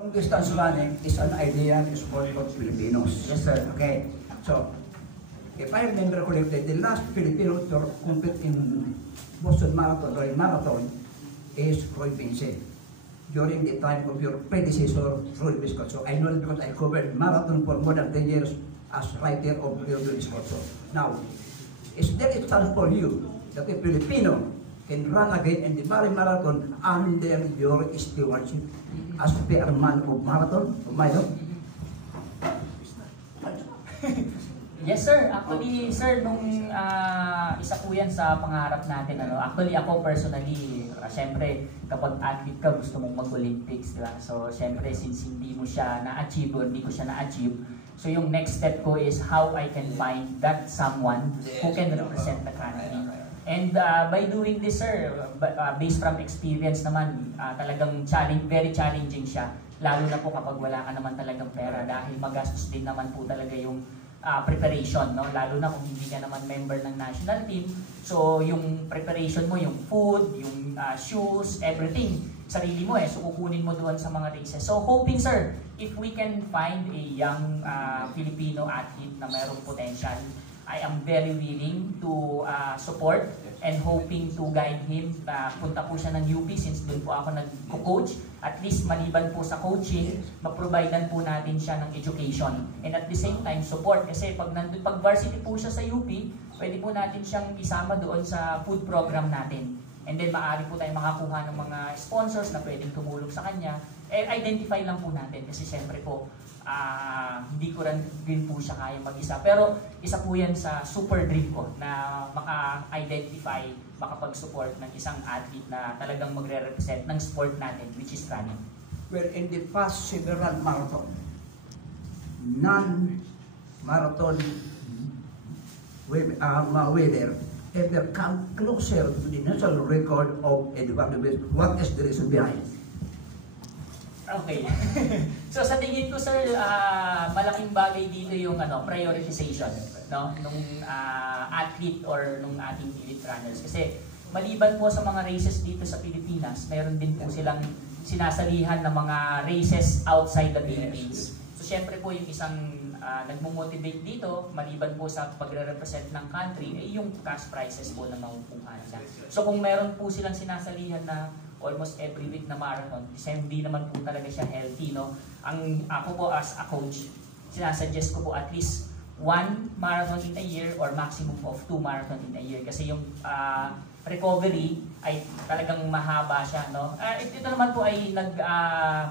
Long distance running is an ideal sport for Filipinos. Yes, sir. Okay. So, if I remember correctly, the last Filipino to compete in Boston Marathon or in marathon is Roy Vince during the time of your predecessor, Roy Visconso. I know it because I covered marathon for more than 10 years as writer of Roy Visconso. Now, is there a chance for you that a Filipino can run again in the Bali Marathon under your stewardship as chairman of marathon of Milo? Yes, sir. Actually, sir, nung isa po yan sa pangarap natin. Actually, ako personally, syempre, kapag athlete ka, gusto mong mag-Olympics, di ba? So, syempre, since hindi mo siya na-achieve or hindi ko siya na-achieve, so yung next step ko is how I can find that someone who can represent the country. And by doing this, sir, based from experience naman, talagang very challenging siya. Lalo na po kapag wala ka naman talagang pera dahil magastos din naman po talaga yung preparation, no? Lalo na kung hindi ka naman member ng national team. So, yung preparation mo, yung food, yung shoes, everything, sarili mo so kukunin mo doon sa mga races. So, hoping, sir, if we can find a young Filipino athlete na mayroong potential, I am very willing to support and hoping to guide him. Punta po siya ng UP since doon po ako nag-coach. At least maliban po sa coaching, ma-providean po natin siya ng education. And at the same time, support. Kasi pag varsity po siya sa UP, pwede po natin siyang isama doon sa food program natin. And then maaari po tayo makakuha ng mga sponsors na pwedeng tumulong sa kanya. Identify lang po natin kasi siyempre po, hindi ko rin po siya kaya mag-isa. Pero isa po yan sa super dream ko na maka-identify, makapag-support ng isang athlete na talagang magre-represent ng sport natin, which is running. Well, in the past several marathon, non-marathon winner ever come closer to the national record of Eduardo Vince. What is the reason behind? Okay. So sa tingin ko, sir, malaking bagay dito yung prioritization, no, nung athlete or nung ating elite runners. Kasi maliban po sa mga races dito sa Pilipinas, mayroon din po silang sinasalihan ng mga races outside the Philippines. So syempre po yung isang nagmo-motivate dito, maliban po sa pagre-represent ng country, yung cash prizes po na makukuha niya. So kung meron po silang sinasalihan na almost every week na marathon, kasi hindi naman po talaga siya healthy, no? Ako po as a coach, sinasuggest ko po at least 1 marathon in a year or maximum of 2 marathon in a year. Kasi yung recovery ay talagang mahaba siya, no? Ito naman po ay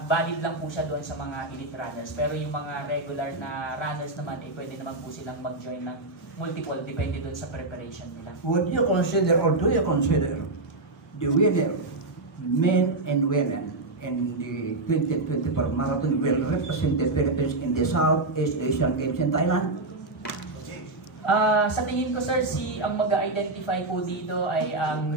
valid lang po siya doon sa mga elite runners. Pero yung mga regular na runners naman, pwede naman po silang mag-join ng multiple, depende doon sa preparation nila. Would you consider or do you consider the winner, men and women, in the 2024 marathon will represent the Philippines in the Southeast Asian Games in Thailand? Sa tingin ko, sir, ang mag-identify po dito ay ang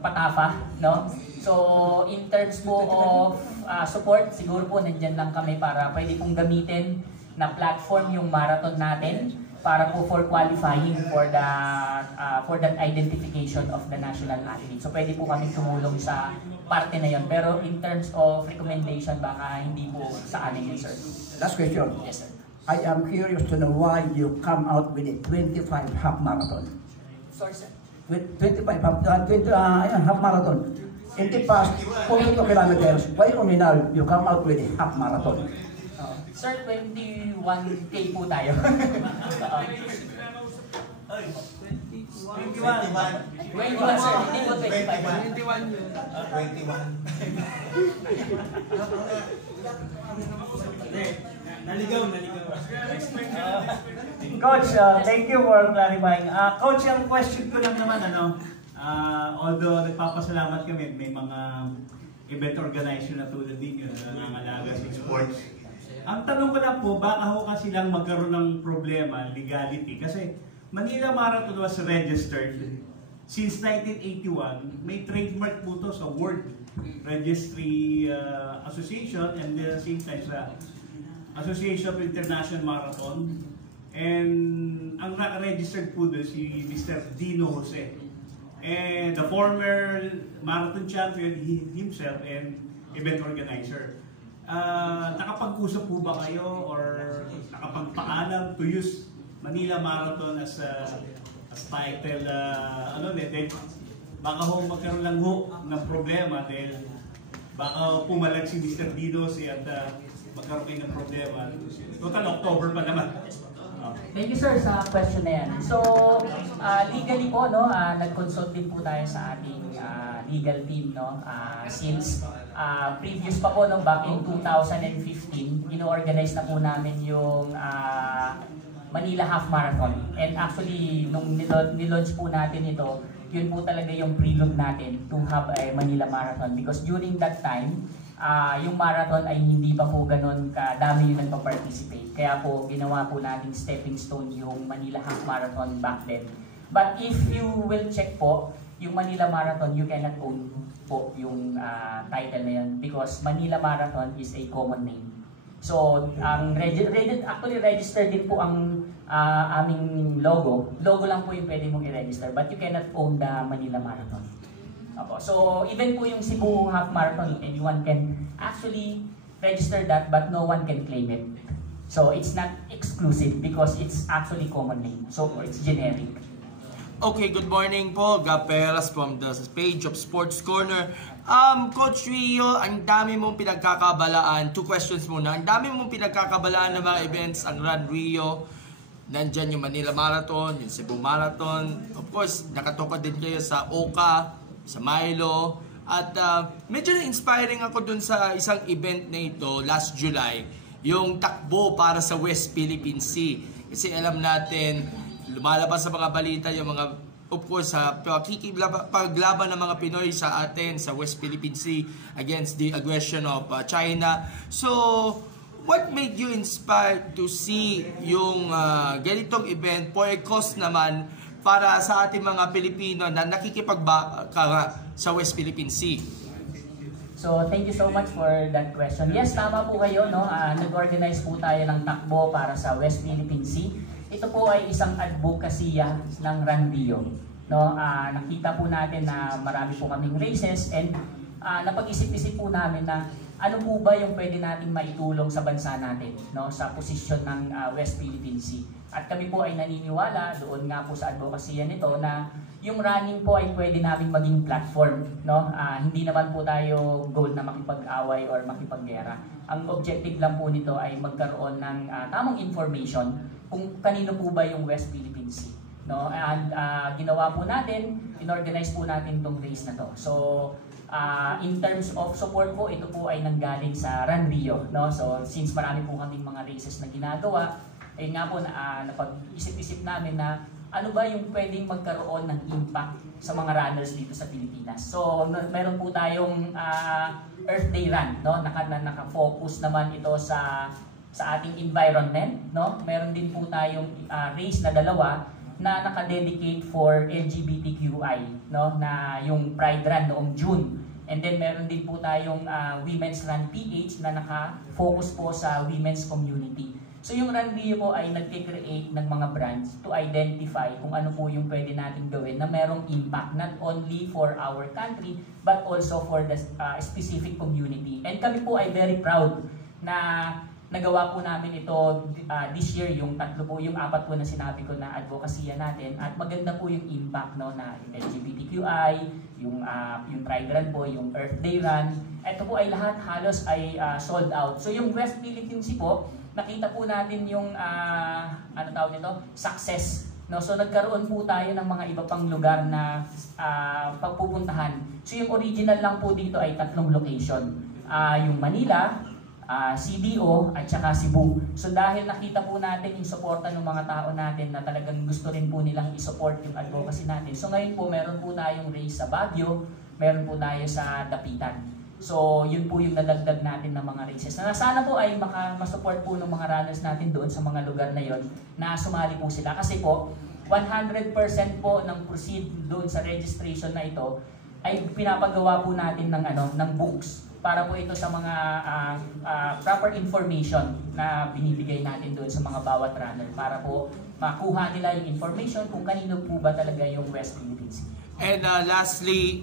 Patafa, no? So, in terms po of support, siguro po nandyan lang kami para pwede pong gamitin na platform yung marathon natin para po for qualifying for that identification of the national athlete. So, pwede po kami tumulong sa parte na yun. Pero in terms of recommendation, baka hindi po sa amin yun, sir. Last question. Yes, sir. I am curious to know why you come out with a 25 half marathon. Sorry, sir. With 25 half marathon. In the past 42 kilometers, why only now you come out with a half marathon? Sir, 21K po tayo. 21, sir. Hindi po 25. 21. Naligaw. Coach, thank you for clarifying. Coach, yung question ko lang naman, although nagpapasalamat kami, may mga event organizer na tulad ninyo na nangangalaga sa sports. Ang tanong ko lang po, baka ho kasi lang magkaroon ng problema, legality. Kasi Manila Marathon was registered since 1981. May trademark po to sa World Registry Association and at the same time sa Association of International Marathon. And ang registered po doon si Mr. Dino Jose. And the former marathon champion himself and event organizer. nakapag-usap po ba kayo or nakapagpaalam to use Manila Marathon as title? Baka ho magkaroon lang ho ng problema dahil baka pumalag si Mr. Dinos at magkaroon kayo ng problema. Total October pa naman. Thank you sir sa question na yan. So, legally po, no, nag-consult din po tayo sa ating legal team, no, since previous pa po, no, back in 2015, ino-organize na po namin yung Manila Half Marathon. And actually, nung nilaunch po natin ito, yun po talaga yung prelude natin to have a Manila Marathon. Because during that time, yung marathon ay hindi pa po ganun kadami yung nagpa-participate. Kaya po, ginawa po natin stepping stone yung Manila Half Marathon back then. But if you will check po, yung Manila Marathon, you cannot own po yung title na yun because Manila Marathon is a common name. So, actually registered din po ang aming logo. Logo lang po yung pwede mong i-register, but you cannot own the Manila Marathon. So, even po yung Cebu Half Marathon, anyone can actually register that, but no one can claim it. So, it's not exclusive because it's actually common name. So, it's generic. Okay, good morning po. Gaperas from the page of Sports Corner. Coach Rio, ang dami mong pinagkakabalaan. 2 questions muna. Ang dami mong pinagkakabalaan ng mga events, ang Run Rio. Nandyan yung Manila Marathon, yung Cebu Marathon. Of course, nakatoka din kayo sa Oka, sa Milo. At medyo na-inspiring ako dun sa isang event na ito last July. Yung takbo para sa West Philippine Sea. Kasi alam natin, lumalabas sa mga balita yung mga, of course, paglaban ng mga Pinoy sa atin sa West Philippine Sea against the aggression of China. So, what made you inspired to see yung ganitong event for a cause naman para sa ating mga Pilipino na nakikipagbaka sa West Philippine Sea? So, thank you so much for that question. Yes, tama po kayo, no? Nag-organize po tayo ng takbo para sa West Philippine Sea. Ito po ay isang advokasya ng Run Rio. No? Nakita po natin na marami po kaming races and napag-isip-isip po namin na ano po ba yung pwede nating maitulong sa bansa natin, no? Sa posisyon ng West Philippine Sea. At kami po ay naniniwala doon nga po sa advokasya nito na yung running po ay pwede namin maging platform. No? Hindi naman po tayo goal na makipag-away or makipaggera. Ang objective lang po nito ay magkaroon ng tamang information kung kanino po ba yung West Philippine Sea. No? And ginawa po natin, inorganize po natin itong race na to. So, in terms of support po, ito po ay nanggaling sa Run Rio. No? So, since marami po kaming mga races na ginagawa, eh nga po napag-isip-isip namin na ano ba yung pwedeng magkaroon ng impact sa mga runners dito sa Pilipinas. So, meron po tayong Earth Day Run, no? Naka-focus naman ito sa ating environment, no? Meron din po tayong race na dalawa na naka-dedicate for LGBTQI, no? Na yung Pride Run noong June. And then meron din po tayong Women's Run PH na naka-focus po sa women's community. So yung Run Rio po ay nag-create ng mga brands to identify kung ano po yung pwede natin gawin na merong impact not only for our country but also for the specific community. And kami po ay very proud na nagawa po namin ito this year, yung 4 po, yung 4 po na sinabi ko na advokasya natin at maganda po yung impact, no, na LGBTQI, yung Pride Run po, yung Earth Day Run. Ito po ay lahat halos ay sold out. So yung West Philippine Sea po, nakita po natin yung ano tawag nito, success, no? So nagkaroon po tayo ng mga iba pang lugar na pagpupuntahan. So yung original lang po dito ay 3 location. Yung Manila, CDO at saka Cebu. So dahil nakita po natin yung suporta ng mga tao natin na talagang gusto rin po nilang i-support yung advocacy natin. So ngayon po meron po tayong race sa Baguio, meron po tayo sa Dapitan. So, yun po yung nadagdag natin ng mga races. Na sana po ay masupport po ng mga runners natin doon sa mga lugar na yon na sumali po sila. Kasi po, 100% po ng proceed doon sa registration na ito ay pinapagawa po natin ng books para po ito sa mga proper information na binibigay natin doon sa mga bawat runner para po makuha nila yung information kung kanino po ba talaga yung West Philippine Sea. And lastly,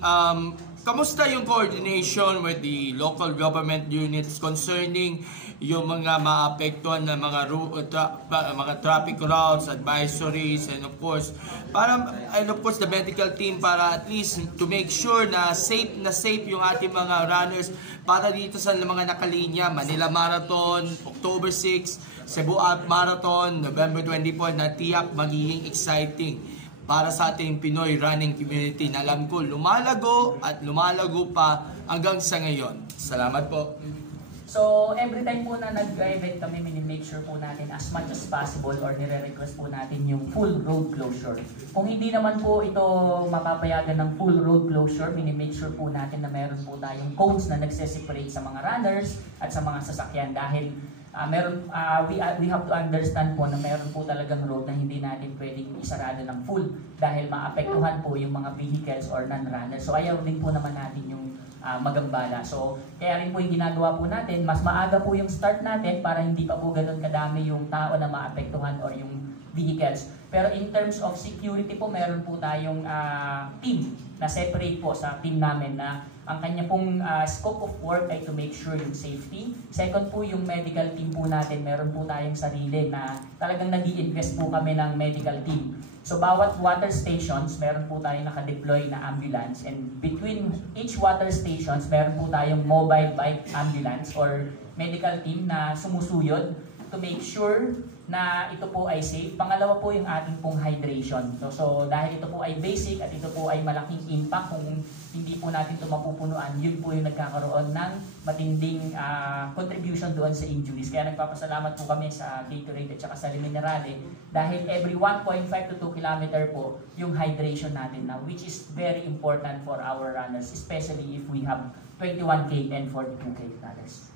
kamusta yung coordination with the local government units concerning yung mga maapektuhan na mga traffic routes, advisories, and of course the medical team para at least to make sure na safe yung ating mga runners para dito sa mga nakalinya, Manila Marathon, October 6, Cebu Marathon, November 24 na tiyak magiging exciting para sa ating Pinoy running community na alam ko lumalago at lumalago pa hanggang sa ngayon. Salamat po. So, every time po na nag-event kami, make sure po natin as much as possible or nire-request po natin yung full road closure. Kung hindi naman po ito mapapayagan ng full road closure, make sure po natin na meron po tayong cones na nagse-separate sa mga runners at sa mga sasakyan dahil we have to understand po na meron po talagang road na hindi natin pwedeng isarado ng full dahil maapektuhan po yung mga vehicles or non-runners. So, ayaw din po naman natin yung magambala. So, kaya rin po yung ginagawa po natin, mas maaga po yung start natin para hindi pa po ganun kadami yung tao na maapektuhan or yung vehicles. Pero in terms of security po, meron po tayong team na separate po sa team namin na ang kanya pong scope of work ay to make sure yung safety. Second po, yung medical team po natin, meron po tayong sarili na talagang nag-i-invest po kami ng medical team. So, bawat water stations, meron po tayong naka-deploy na ambulance and between each water stations, meron po tayong mobile bike ambulance or medical team na sumusuyod to make sure na ito po ay safe. Pangalawa po yung ating pong hydration. So dahil ito po ay basic at ito po ay malaking impact kung hindi po natin ito mapupunuan, yun po yung nagkakaroon ng matinding contribution doon sa injuries. Kaya nagpapasalamat po kami sa Gatorade at saka sa Minerale dahil every 1.5 to 2 kilometer po yung hydration natin na which is very important for our runners, especially if we have 21K and 42K runners.